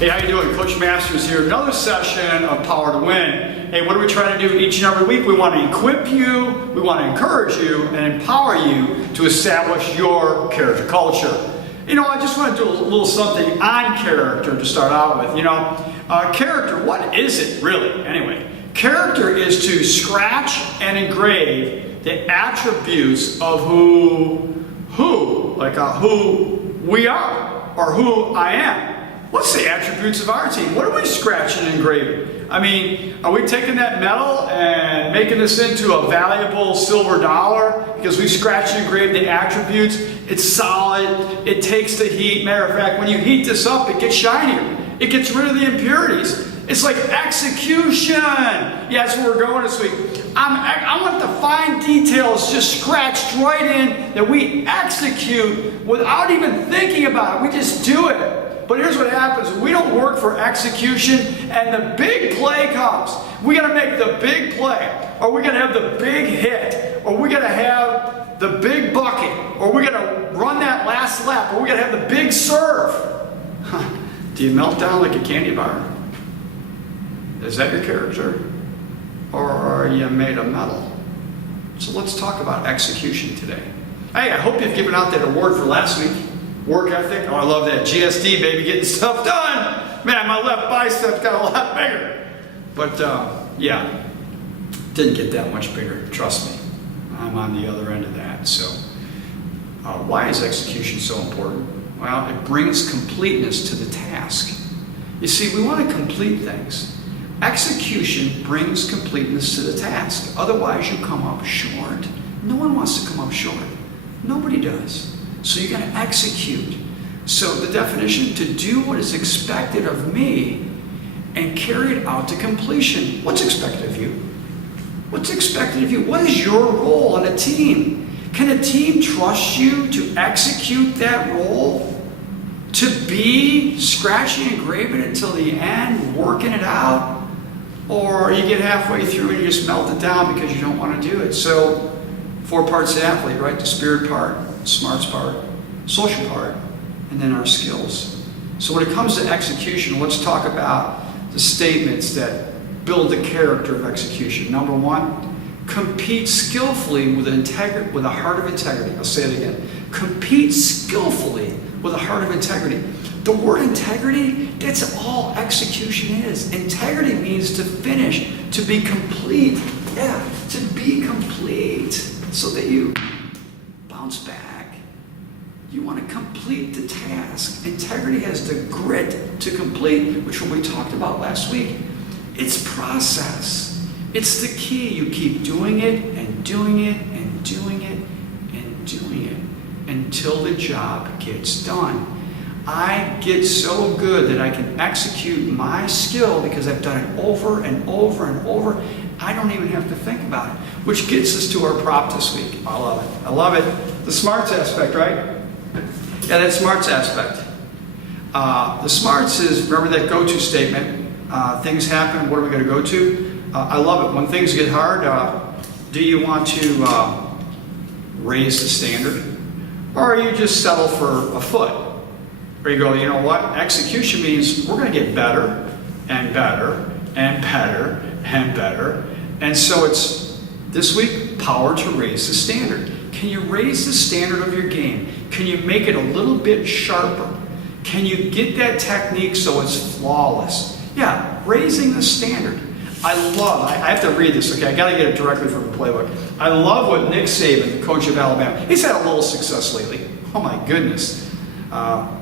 Hey, how you doing? Coach Masters here. Another session of Power to Win. Hey, what are we trying to do each and every week? We want to equip you, we want to encourage you, and empower you to establish your character culture. You know, I just want to do a little something on character to start out with. You know, character, what is it really? Anyway, character is to scratch and engrave the attributes of who we are, or who I am. What's the attributes of our team? What are we scratching and engraving? I mean, are we taking that metal and making this into a valuable silver dollar because we scratched and engraved the attributes? It's solid, it takes the heat. Matter of fact, when you heat this up, it gets shinier. It gets rid of the impurities. It's like execution. Yeah, that's where we're going this week. I want the fine details just scratched right in that we execute without even thinking about it. We just do it. But here's what happens. We don't work for execution and the big play comes. We got to make the big play, or we got to have the big hit, or we got to have the big bucket, or we got to run that last lap, or we got to have the big serve. Do you melt down like a candy bar? Is that your character? Or are you made of metal? So let's talk about execution today. Hey, I hope you've given out that award for last week. Work ethic. Oh, I love that. GSD, baby, getting stuff done. Man, my left bicep's got a lot bigger. But, yeah, didn't get that much bigger. Trust me. I'm on the other end of that. So, why is execution so important? Well, it brings completeness to the task. You see, we want to complete things. Execution brings completeness to the task. Otherwise, you come up short. No one wants to come up short. Nobody does. So you got to execute. So the definition, to do what is expected of me and carry it out to completion. What's expected of you? What's expected of you? What is your role in a team? Can a team trust you to execute that role? To be scratching and engraving it until the end, working it out? Or you get halfway through and you just melt it down because you don't want to do it. So 4 parts of athlete, right? The spirit part, smarts part, social part, and then our skills. So when it comes to execution, let's talk about the statements that build the character of execution. Number 1, compete skillfully with a heart of integrity. I'll say it again. Compete skillfully with a heart of integrity. The word integrity, that's all execution is. Integrity means to finish, to be complete. Yeah, to be complete so that you bounce back. You want to complete the task. Integrity has the grit to complete, which we talked about last week. It's process. It's the key. You keep doing it and doing it and doing it and doing it until the job gets done. I get so good that I can execute my skill because I've done it over and over and over. I don't even have to think about it. Which gets us to our prop this week. I love it. I love it. The smarts aspect, right? Yeah, that smarts aspect. The smarts is, remember that go-to statement. Things happen, what are we going to go to? I love it. When things get hard, do you want to raise the standard? Or are you just settle for a foot? Or you go, you know what? Execution means we're going to get better and better and better and better. And so it's, this week, power to raise the standard. Can you raise the standard of your game? Can you make it a little bit sharper? Can you get that technique so it's flawless? Yeah, raising the standard. I have to read this, okay? I got to get it directly from the playbook. I love what Nick Saban, the coach of Alabama, he's had a little success lately. Oh my goodness.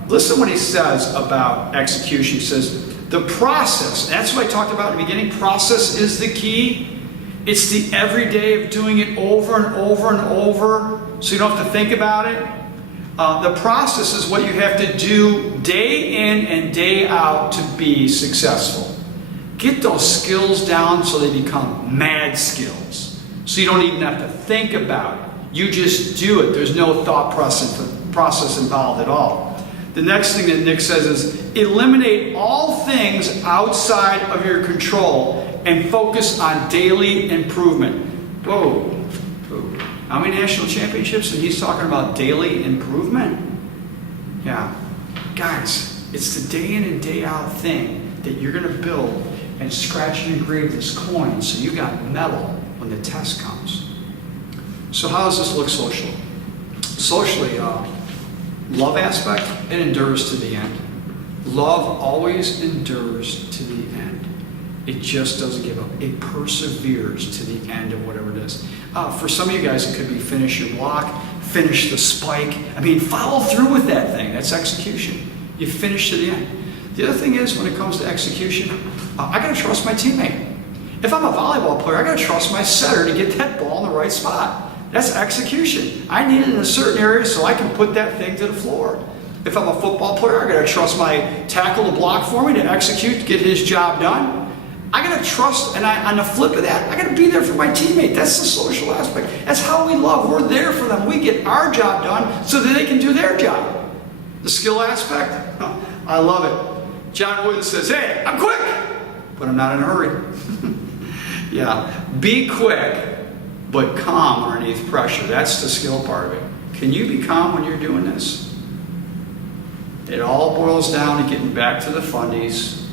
Listen to what he says about execution. He says, the process, that's what I talked about in the beginning, process is the key. It's the everyday of doing it over and over and over so you don't have to think about it. The process is what you have to do day in and day out to be successful. Get those skills down so they become mad skills. So you don't even have to think about it. You just do it. There's no thought process involved at all. The next thing that Nick says is eliminate all things outside of your control and focus on daily improvement. Whoa. How many national championships? And he's talking about daily improvement? Yeah. Guys, It's the day in and day out thing that you're going to build and scratch and engrave this coin so you got metal when the test comes. So how does this look socially? Socially, love aspect, it endures to the end. Love always endures to the end. It just doesn't give up. It perseveres to the end of whatever it is. For some of you guys, it could be finish your block, finish the spike. I mean, follow through with that thing. That's execution. You finish to the end. The other thing is, when it comes to execution, I got to trust my teammate. If I'm a volleyball player, I got to trust my setter to get that ball in the right spot. That's execution. I need it in a certain area so I can put that thing to the floor. If I'm a football player, I got to trust my tackle to block for me to execute, to get his job done. I got to trust, and on the flip of that, I got to be there for my teammate. That's the social aspect. That's how we love. We're there for them. We get our job done so that they can do their job. The skill aspect, I love it. John Wooden says, hey, I'm quick, but I'm not in a hurry. Yeah, be quick, but calm underneath pressure. That's the skill part of it. Can you be calm when you're doing this? It all boils down to getting back to the fundies,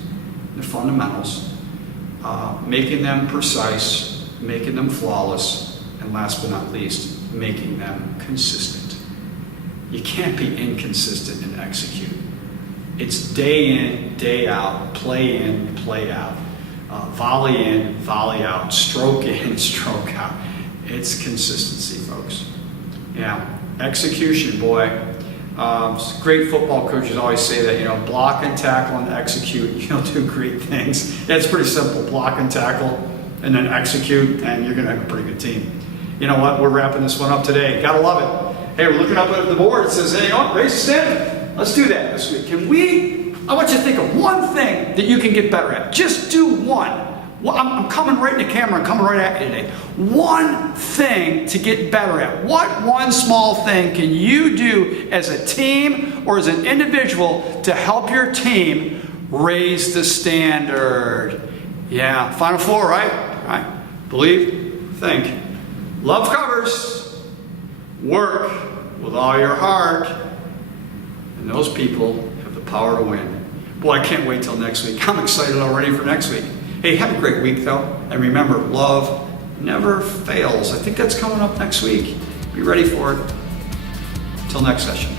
the fundamentals, making them precise, making them flawless, and last but not least, making them consistent. You can't be inconsistent and execute. It's day in, day out, play in, play out, volley in, volley out, stroke in, stroke out. It's consistency, folks. Yeah, execution, boy. Great football coaches always say that, block and tackle and execute, you'll do great things. It's pretty simple. Block and tackle and then execute, and you're going to have a pretty good team. You know what? We're wrapping this one up today. Gotta love it. Hey, we're looking up at the board. It says, hey, raise the standard. Let's do that this week. I want you to think of one thing that you can get better at. Just do one. Well, I'm coming right in the camera. I'm coming right at you today. One thing to get better at. What one small thing can you do as a team or as an individual to help your team raise the standard? Yeah, Final Four, right? All right. Believe, think. Love covers. Work with all your heart. And those people have the power to win. Boy, I can't wait till next week. I'm excited already for next week. Hey, have a great week, though. And remember, love never fails. I think that's coming up next week. Be ready for it. Till next session.